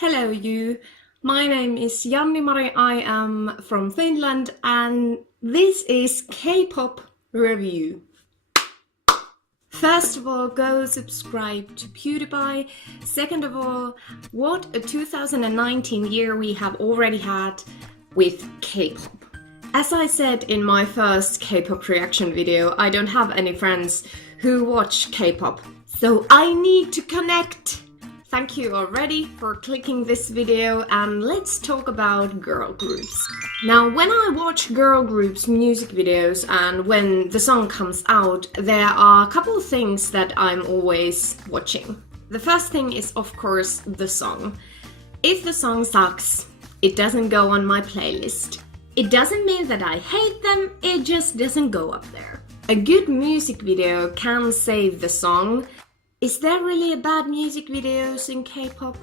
Hello you, my name is Janni-Mari, I am from Finland and this is K-pop review. First of all, go subscribe to PewDiePie. Second of all, what a 2019 year we have already had with K-pop. As I said in my first K-pop reaction video, I don't have any friends who watch K-pop, so I need to connect. Thank you already for clicking this video and let's talk about girl groups. Now, when I watch girl groups music videos and when the song comes out, there are a couple of things that I'm always watching. The first thing is, of course, the song. If the song sucks, it doesn't go on my playlist. It doesn't mean that I hate them, it just doesn't go up there. A good music video can save the song. Is there really a bad music videos in K-pop?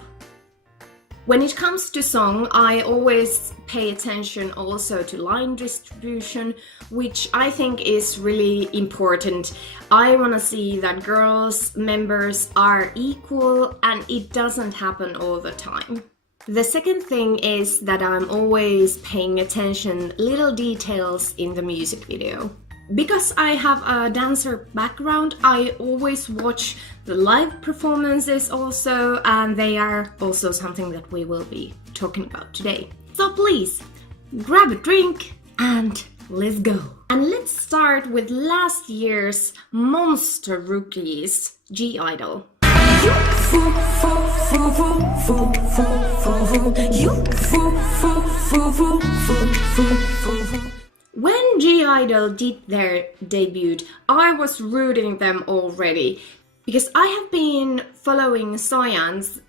When it comes to song, I always pay attention also to line distribution, which I think is really important. I wanna see that girls members are equal and it doesn't happen all the time. The second thing is that I'm always paying attention little details in the music video. Because I have a dancer background, I always watch the live performances also, and they are also something that we will be talking about today. So please, grab a drink and let's go. And let's start with last year's monster rookies, G-Idol. When G-Idol did their debut, I was rooting them already because I have been following Soyeon's,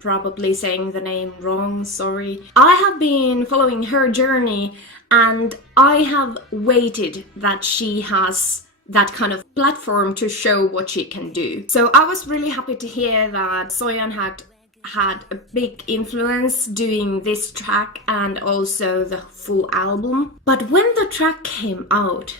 probably saying the name wrong, sorry. I have been following her journey and I have waited that she has that kind of platform to show what she can do. So I was really happy to hear that Soyeon had a big influence doing this track and also the full album. But when the track came out,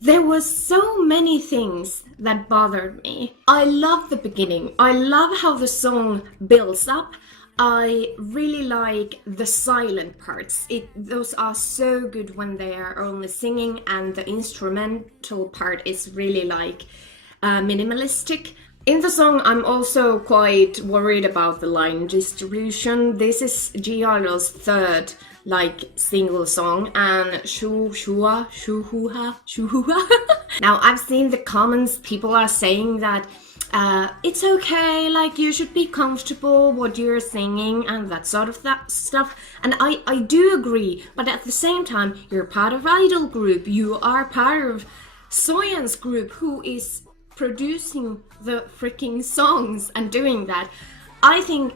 there was so many things that bothered me. I love the beginning. I love how the song builds up. I really like the silent parts. Those are so good when they are only singing, and the instrumental part is really like minimalistic. In the song, I'm also quite worried about the line distribution. This is G-Idol's third single song, and shuha. Now I've seen the comments, people are saying that it's okay, like you should be comfortable what you're singing and that sort of stuff. And I do agree, but at the same time, you're part of idol group, you are part of Soyeon's group who is producing the freaking songs and doing that. I think,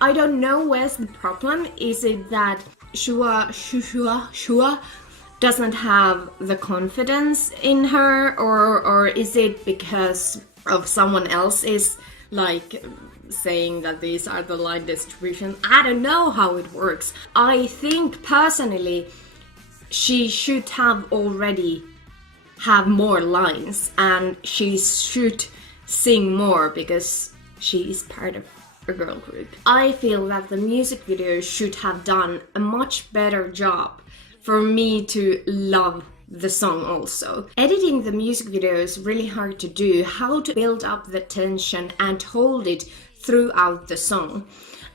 I don't know where's the problem. Is it that Shua doesn't have the confidence in her, or is it because of someone else is saying that these are the line distribution? I don't know how it works. I think personally she should have already have more lines and she should sing more because she is part of a girl group. I feel that the music video should have done a much better job for me to love the song also. Editing the music video is really hard to do, how to build up the tension and hold it throughout the song.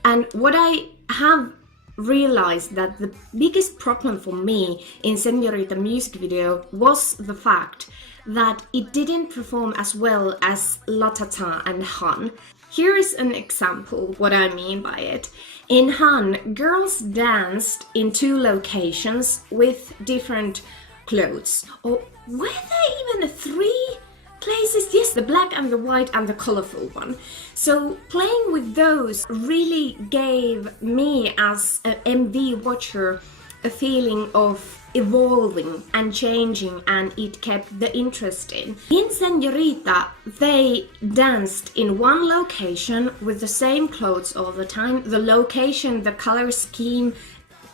And what I have realized that the biggest problem for me in SENORITA music video was the fact that it didn't perform as well as LATATA and Han. Here is an example what I mean by it. In Han, girls danced in two locations with different clothes. Or were there even three places? Yes, the black and the white and the colorful one. So playing with those really gave me as an MV watcher a feeling of evolving and changing, and it kept the interest in. In SENORITA, they danced in one location with the same clothes all the time. The location, the color scheme,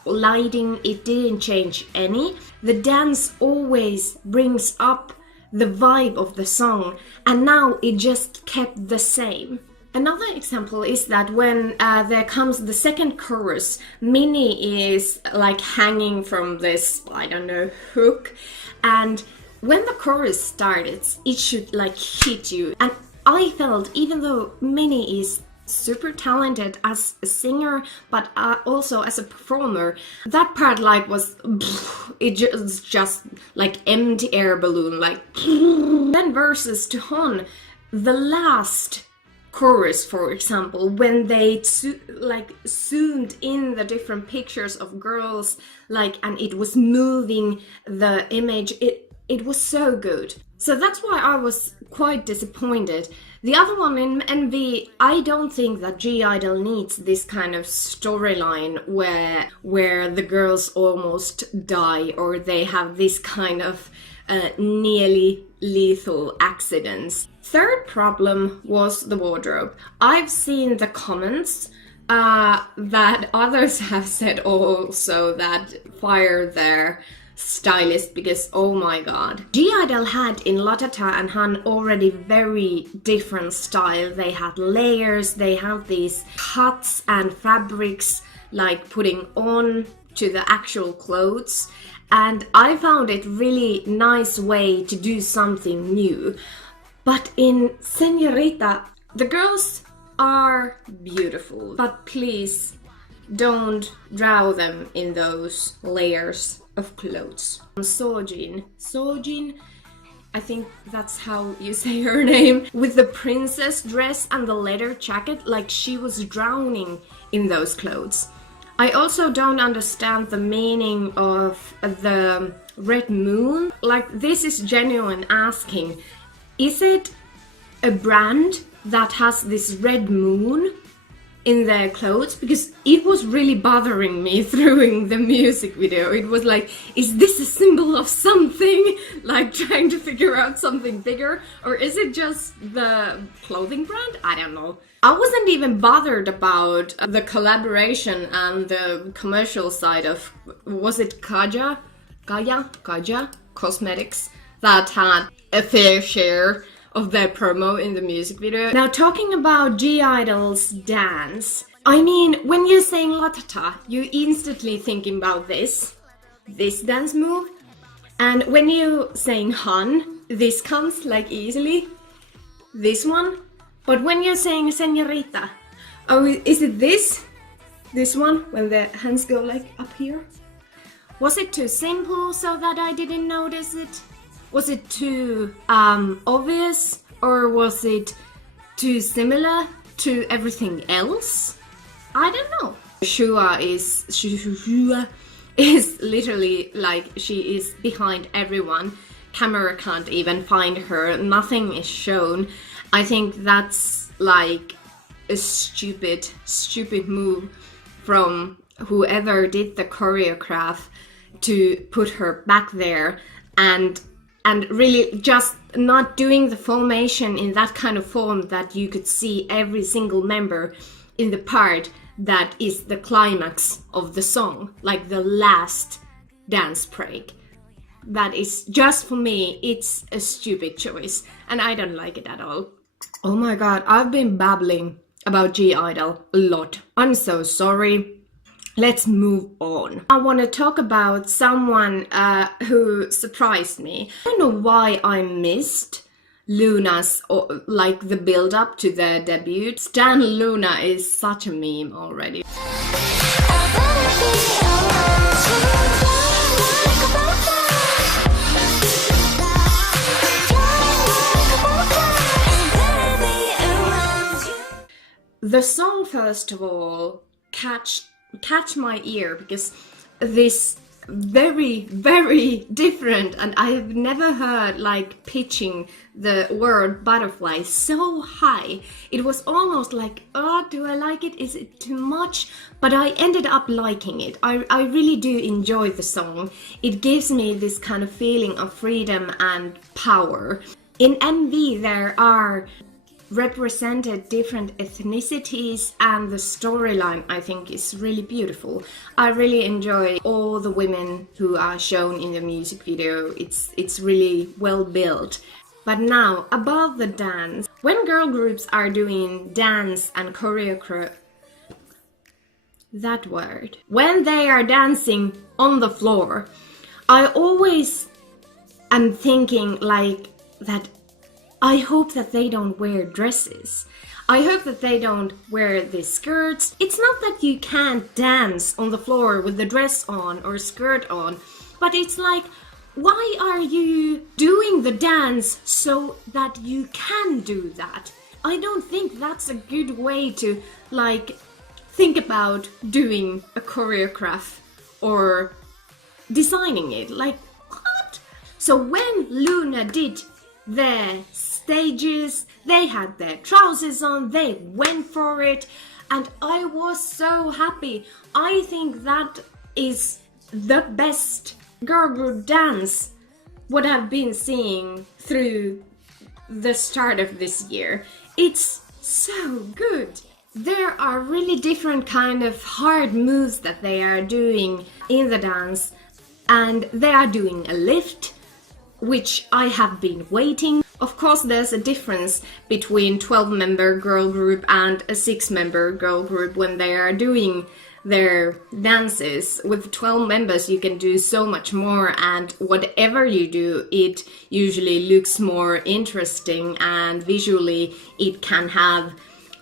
lighting, it didn't change any. The dance always brings up the vibe of the song, and now it just kept the same. Another example is that when there comes the second chorus, Minnie is like hanging from this, I don't know, hook, and when the chorus starts, it should like hit you. And I felt, even though Minnie is super talented as a singer, but also as a performer, that part like was, it just like empty air balloon, like. Then verses to Han, the last chorus, for example, when they like zoomed in the different pictures of girls, like, and it was moving the image, it was so good. So that's why I was quite disappointed. The other one in MV, I don't think that G-Idol needs this kind of storyline where the girls almost die or they have this kind of nearly lethal accidents. Third problem was the wardrobe. I've seen the comments that others have said also that fire their stylist, because oh my god. G-Idol had in Latata and Han already very different style. They had layers, they have these cuts and fabrics like putting on to the actual clothes. And I found it really nice way to do something new. But in SENORITA, the girls are beautiful, but please don't drown them in those layers of clothes. Sojin, I think that's how you say her name, with the princess dress and the leather jacket, like she was drowning in those clothes. I also don't understand the meaning of the red moon. Like, this is genuine asking. Is it a brand that has this red moon in their clothes? Because it was really bothering me through the music video. It was like, is this a symbol of something? Like trying to figure out something bigger? Or is it just the clothing brand? I don't know. I wasn't even bothered about the collaboration and the commercial side of, was it Kaja Cosmetics that had a fair share of their promo in the music video. Now, talking about G-Idol's dance, I mean, when you're saying Latata, you instantly thinking about this dance move, and when you saying Han, this comes like easily, this one. But when you're saying SENORITA, oh, is it this one, when the hands go like up here? Was it too simple so that I didn't notice it? Was it too obvious, or was it too similar to everything else? I don't know. Shua is literally like, she is behind everyone. Camera can't even find her. Nothing is shown. I think that's like a stupid move from whoever did the choreograph to put her back there and really just not doing the formation in that kind of form that you could see every single member in the part that is the climax of the song, like the last dance break. That is, just for me, it's a stupid choice and I don't like it at all. Oh my god, I've been babbling about G-Idol a lot. I'm so sorry. Let's move on. I want to talk about someone who surprised me. I don't know why I missed LOONA's, like the build up to their debut. Stan LOONA is such a meme already. The song, first of all, catch my ear, because this very different, and I have never heard like pitching the word butterfly so high. It was almost like, oh, do I like it? Is it too much? But I ended up liking it. I really do enjoy the song. It gives me this kind of feeling of freedom and power. In MV there are represented different ethnicities, and the storyline I think is really beautiful. I really enjoy all the women who are shown in the music video. It's really well built. But now, about the dance, When girl groups are doing dance and choreography, that word, when they are dancing on the floor, I always am thinking like that, I hope that they don't wear dresses. I hope that they don't wear these skirts. It's not that you can't dance on the floor with the dress on or skirt on, but it's like, why are you doing the dance so that you can do that? I don't think that's a good way to like think about doing a choreograph or designing it. Like, what? So when LOONA did their stages, they had their trousers on, they went for it, and I was so happy. I think that is the best girl group dance what I've been seeing through the start of this year. It's so good. There are really different kind of hard moves that they are doing in the dance, and they are doing a lift, which I have been waiting. Of course, there's a difference between 12-member girl group and a 6-member girl group when they are doing their dances. With 12 members you can do so much more, and whatever you do, it usually looks more interesting, and visually it can have,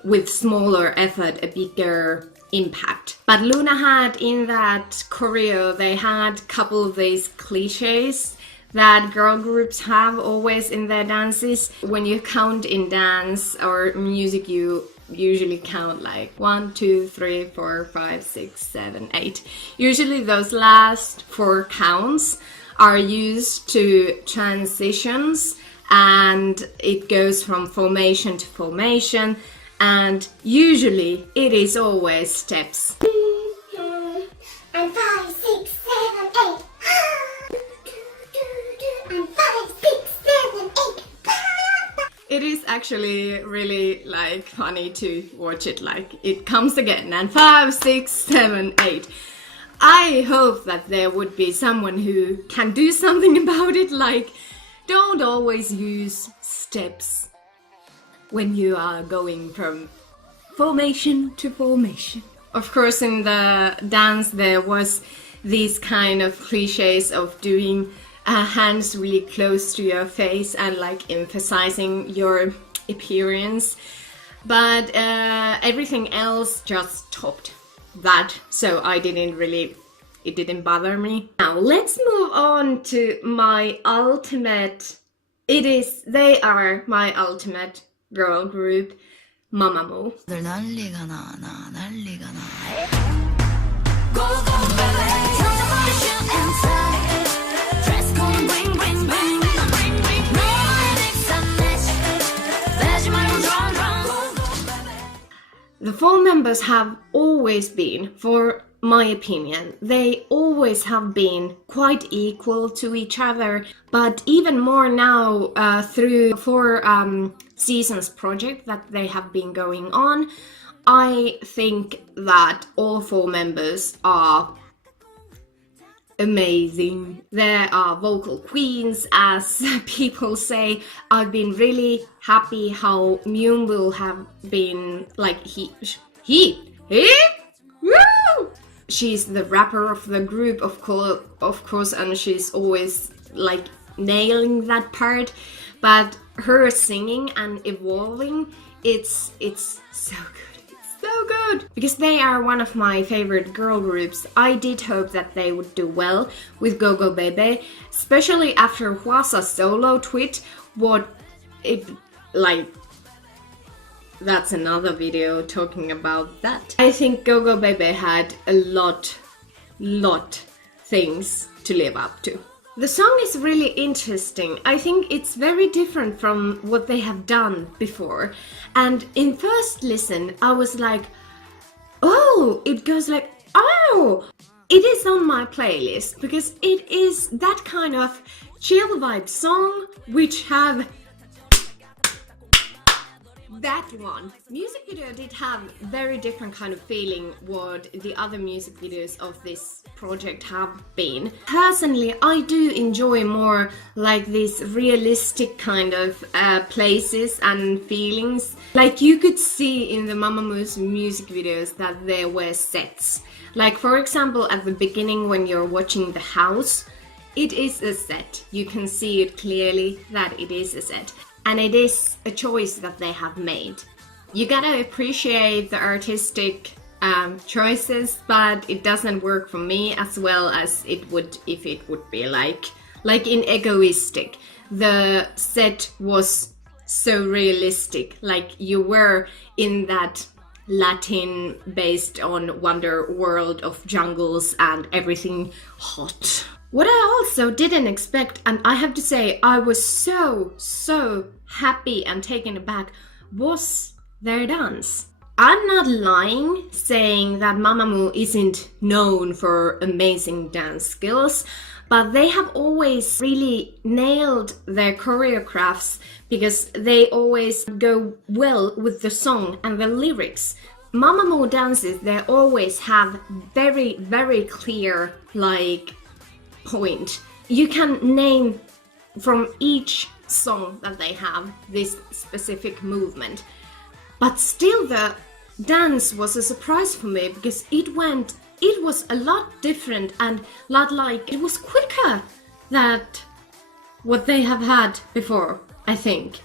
with smaller effort, a bigger impact. But LOONA had in that choreo, they had a couple of these cliches that girl groups have always in their dances. When you count in dance or music, you usually count like 1, 2, 3, 4, 5, 6, 7, 8. Usually those last 4 counts are used to transitions, and it goes from formation to formation, and usually it is always steps. And 5, 6, 7, 8. And 5, 6, 7, 8. It is actually really like funny to watch it, like it comes again, and 5, 6, 7, 8. I hope that there would be someone who can do something about it, like don't always use steps when you are going from formation to formation. Of course, in the dance there was these kind of cliches of doing hands really close to your face and like emphasizing your appearance, but everything else just topped that, so I didn't really, it didn't bother me. Now let's move on to my ultimate, they are my ultimate girl group, MAMAMOO. 난리가 나 난리가 나. The 4 members have always been, for my opinion, they always have been quite equal to each other, but even more now through 4 seasons project that they have been going on, I think that all 4 members are amazing. They are vocal queens, as people say. I've been really happy how Myung will have been like he woo! She's the rapper of the group, of course, and she's always like nailing that part. But her singing and evolving, it's so good. So good! Because they are one of my favorite girl groups. I did hope that they would do well with GOGOBEBE, especially after Hwasa's solo tweet. That's another video talking about that. I think GOGOBEBE had a lot things to live up to. The song is really interesting. I think it's very different from what they have done before. And in first listen, I was like, oh, it goes like, oh! It is on my playlist because it is that kind of chill vibe song which have that one. Music video did have very different kind of feeling what the other music videos of this project have been. Personally, I do enjoy more like these realistic kind of places and feelings. Like you could see in the MAMAMOO's music videos that there were sets. Like for example, at the beginning when you're watching the house, it is a set. You can see it clearly that it is a set. And it is a choice that they have made. You gotta appreciate the artistic choices, but it doesn't work for me as well as it would if it would be like in Egoistic. The set was so realistic, like you were in that Latin based on wonder world of jungles and everything hot. What I also didn't expect, and I have to say I was so happy and taken aback, was their dance. I'm not lying saying that MAMAMOO isn't known for amazing dance skills, but they have always really nailed their choreographs because they always go well with the song and the lyrics. MAMAMOO dances, they always have very clear like point. You can name from each song that they have this specific movement, but still the dance was a surprise for me because it was a lot different and lot like it was quicker than what they have had before, I think.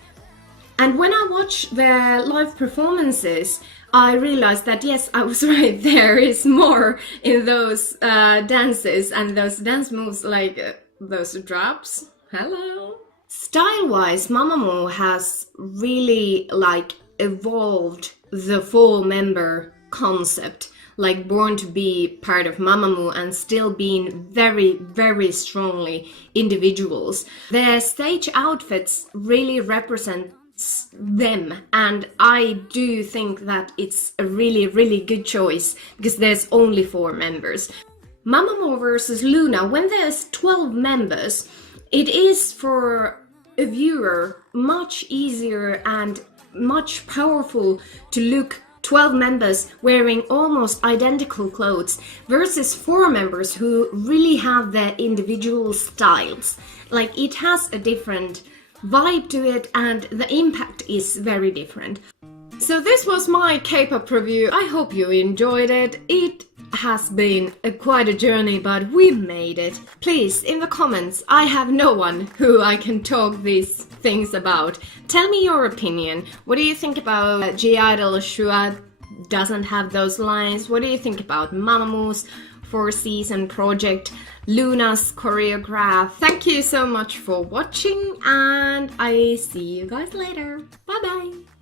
And when I watched their live performances, I realized that yes, I was right, there is more in those dances and those dance moves, like those drops. Hello. Style-wise, MAMAMOO has really like evolved the full member concept, like born to be part of MAMAMOO and still being very strongly individuals. Their stage outfits really represent them, and I do think that it's a really good choice because there's only 4 members. MAMAMOO versus LOONA, when there's 12 members, it is for a viewer much easier and much powerful to look 12 members wearing almost identical clothes versus 4 members who really have their individual styles. Like it has a different vibe to it and the impact is very different. So this was my K-pop review. I hope you enjoyed it. It has been quite a journey, but we've made it. Please, in the comments, I have no one who I can talk these things about. Tell me your opinion. What do you think about G-Idol Shua doesn't have those lines? What do you think about MAMAMOO's 4-season project, LOONA's choreograph? Thank you so much for watching and I see you guys later. Bye bye!